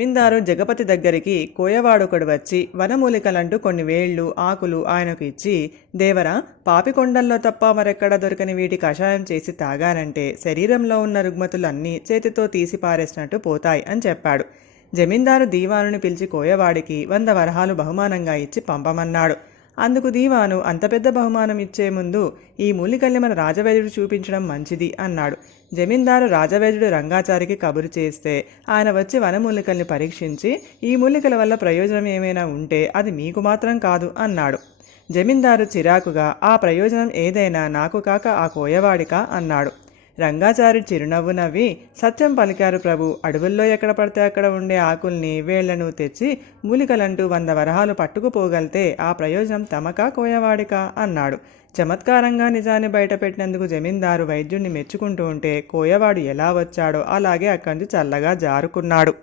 జమీందారు జగపతి దగ్గరికి కోయవాడొకడు వచ్చి వనమూలికలంటూ కొన్ని వేళ్ళు ఆకులు ఆయనకు ఇచ్చి, దేవరా, పాపికొండల్లో తప్ప మరెక్కడ దొరకని వీటి కషాయం చేసి తాగానంటే శరీరంలో ఉన్న రుగ్మతులన్నీ చేతితో తీసి పారేసినట్టు పోతాయి అని చెప్పాడు. జమీందారు దీవానుని పిలిచి కోయవాడికి 100 వరహాలు బహుమానంగా ఇచ్చి పంపమన్నాడు. అందుకు దీవాను అంత పెద్ద బహుమానం ఇచ్చే ముందు ఈ మూలికల్ని మన రాజవైద్యుడు చూపించడం మంచిది అన్నాడు. జమీందారు రాజవైద్యుడు రంగాచారికి కబురు చేస్తే ఆయన వచ్చి వనమూలికల్ని పరీక్షించి ఈ మూలికల వల్ల ప్రయోజనం ఏమైనా ఉంటే అది మీకు మాత్రం కాదు అన్నాడు. జమీందారు చిరాకుగా ఆ ప్రయోజనం ఏదైనా నాకు కాక ఆ కోయవాడికా అన్నాడు. రంగాచారి చిరునవ్వు నవ్వి, సత్యం పలికారు ప్రభు, అడవుల్లో ఎక్కడ పడితే అక్కడ ఉండే ఆకుల్ని వేళ్లను తెచ్చి మూలికలంటూ 100 వరహాలు పట్టుకుపోగలితే ఆ ప్రయోజనం తమకా కోయవాడికా అన్నాడు. చమత్కారంగా నిజాన్ని బయటపెట్టినందుకు జమీందారు వైద్యుణ్ణి మెచ్చుకుంటూ ఉంటే కోయవాడు ఎలా వచ్చాడో అలాగే అక్కడి నుంచి చల్లగా జారుకున్నాడు.